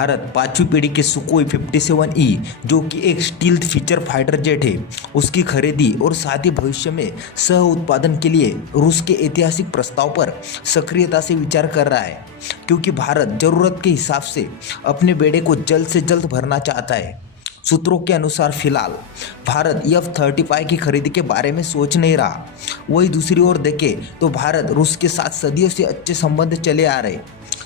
भारत पांचवी पीढ़ी के सुकोई 57E जो कि एक स्टील्थ फीचर फाइटर जेट है, उसकी खरीदी और साथ ही भविष्य में सह उत्पादन के लिए रूस के ऐतिहासिक प्रस्ताव पर सक्रियता से विचार कर रहा है, क्योंकि भारत जरूरत के हिसाब से अपने बेड़े को जल्द से जल्द भरना चाहता है। सूत्रों के अनुसार फिलहाल भारत F-35 की खरीदी के बारे में सोच नहीं रहा। वही दूसरी ओर देखें तो भारत रूस के साथ सदियों से अच्छे संबंध चले आ रहे,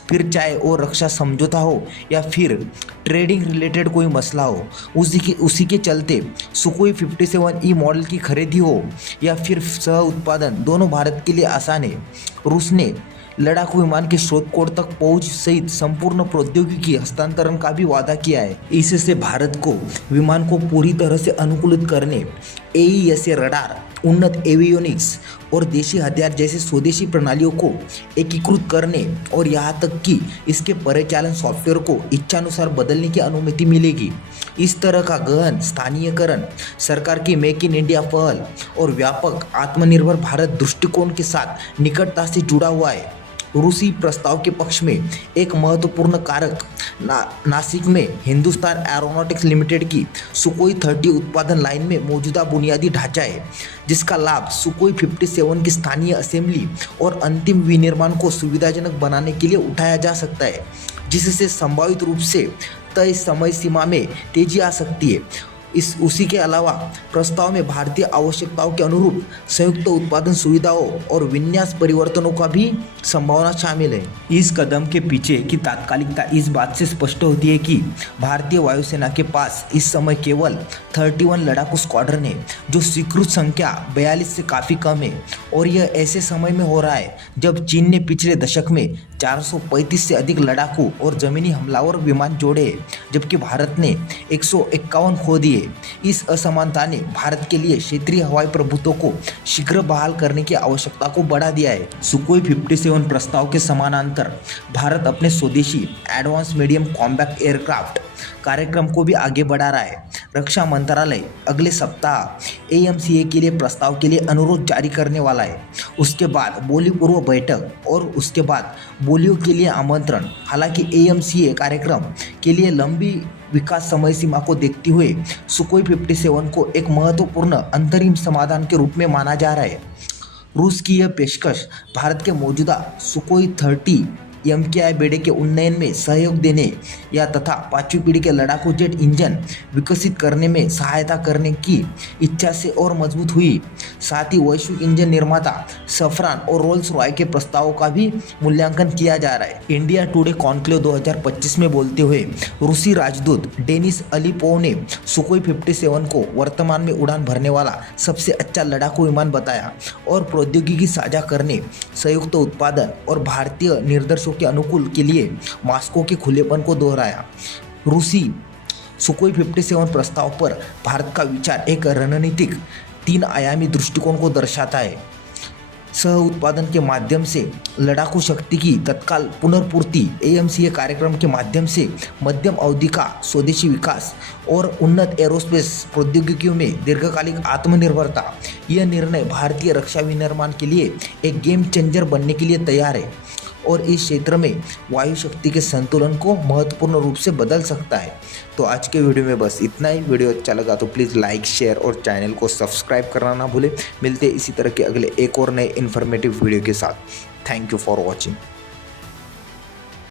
फिर चाहे वो रक्षा समझौता हो या फिर ट्रेडिंग रिलेटेड कोई मसला हो, उसी के चलते सुकोई 57E मॉडल की खरीदी हो या फिर सह उत्पादन, दोनों भारत के लिए आसान है। रूस ने लड़ाकू विमान के स्रोत कोड तक पहुंच सहित संपूर्ण प्रौद्योगिकी हस्तांतरण का भी वादा किया है। इससे भारत को विमान को पूरी तरह से अनुकूलित करने, AESA रडार, उन्नत एवियोनिक्स और देशी हथियार जैसे स्वदेशी प्रणालियों को एकीकृत करने और यहाँ तक कि इसके परिचालन सॉफ्टवेयर को इच्छानुसार बदलने की अनुमति मिलेगी। इस तरह का गहन स्थानीयकरण सरकार की मेक इन इंडिया पहल और व्यापक आत्मनिर्भर भारत दृष्टिकोण के साथ निकटता से जुड़ा हुआ है। रूसी प्रस्ताव के पक्ष में एक महत्वपूर्ण कारक नासिक में हिंदुस्तान एरोनॉटिक्स लिमिटेड की सुकोई 30 उत्पादन लाइन में मौजूदा बुनियादी ढांचा है, जिसका लाभ सुकोई 57 की स्थानीय असेंबली और अंतिम विनिर्माण को सुविधाजनक बनाने के लिए उठाया जा सकता है, जिससे संभावित रूप से तय समय सीमा में तेजी आ सकती है। उसी के अलावा प्रस्ताव में भारतीय आवश्यकताओं के अनुरूप संयुक्त उत्पादन सुविधाओं और विन्यास परिवर्तनों का भी संभावना शामिल है। इस कदम के पीछे की तात्कालिकता इस बात से स्पष्ट होती है कि भारतीय वायुसेना के पास इस समय केवल 31 लड़ाकू स्क्वाड्रन है, जो स्वीकृत संख्या 42 से काफ़ी कम है, और यह ऐसे समय में हो रहा है जब चीन ने पिछले दशक में 435 से अधिक लड़ाकू और जमीनी हमलावर विमान जोड़े, जबकि भारत ने 151 खो दिए। इस असमानता ने भारत के लिए क्षेत्रीय हवाई प्रभुत्व को शीघ्र बहाल करने की आवश्यकता को बढ़ा दिया है। सुकोई 57 प्रस्ताव के समानांतर भारत अपने स्वदेशी एडवांस मीडियम कॉम्बैक्ट एयरक्राफ्ट कार्यक्रम को भी आगे बढ़ा रहा है। रक्षा मंत्रालय अगले सप्ताह AMCA के लिए प्रस्ताव के लिए अनुरोध जारी करने वाला है। उसके बाद बोली पूर्व बैठक और उसके बाद बोलियों के लिए आमंत्रण। हालांकि AMCA कार्यक्रम के लिए लंबी विकास समय सीमा को देखते हुए सुकोई 57 को एक महत्वपूर्ण अंतरिम समाधान के रूप में माना जा रहा है। रूस की यह पेशकश भारत के मौजूदा सुकोई 30 MKI बेड़े के उन्नयन में सहयोग देने या तथा पांचवी पीढ़ी के लड़ाकू जेट इंजन विकसित करने में सहायता करने की इच्छा से और मजबूत हुई। साथ ही वैश्विक इंजन निर्माता सफरान और रोल्स रॉय के प्रस्तावों का भी मूल्यांकन किया जा रहा है। इंडिया टुडे कॉन्क्लेव 2025 में बोलते हुए रूसी राजदूत डेनिस अलीपोव ने सुकोई 57 को वर्तमान में उड़ान भरने वाला सबसे अच्छा लड़ाकू विमान बताया और प्रौद्योगिकी साझा करने, संयुक्त उत्पादन और भारतीय निर्देशों के अनुकूल के लिए मॉस्को के खुलेपन को दोहराया। रूसी सुकोई 57 प्रस्ताव पर भारत का विचार एक रणनीतिक 3 आयामी दृष्टिकोण को दर्शाता है। सह उत्पादन के माध्यम से लड़ाकू शक्ति की तत्काल पुनर्पूर्ति, AMCA कार्यक्रम के माध्यम से मध्यम अवधि का स्वदेशी विकास और उन्नत एरोस्पेस प्रौद्योगिकियों में दीर्घकालिक आत्मनिर्भरता। यह निर्णय भारतीय रक्षा विनिर्माण के लिए एक गेम चेंजर बनने के लिए तैयार है और इस क्षेत्र में वायु शक्ति के संतुलन को महत्वपूर्ण रूप से बदल सकता है। तो आज के वीडियो में बस इतना ही। वीडियो अच्छा लगा तो प्लीज़ लाइक, शेयर और चैनल को सब्सक्राइब करना ना भूलें। मिलते हैं इसी तरह के अगले एक और नए इन्फॉर्मेटिव वीडियो के साथ। Thank you for watching.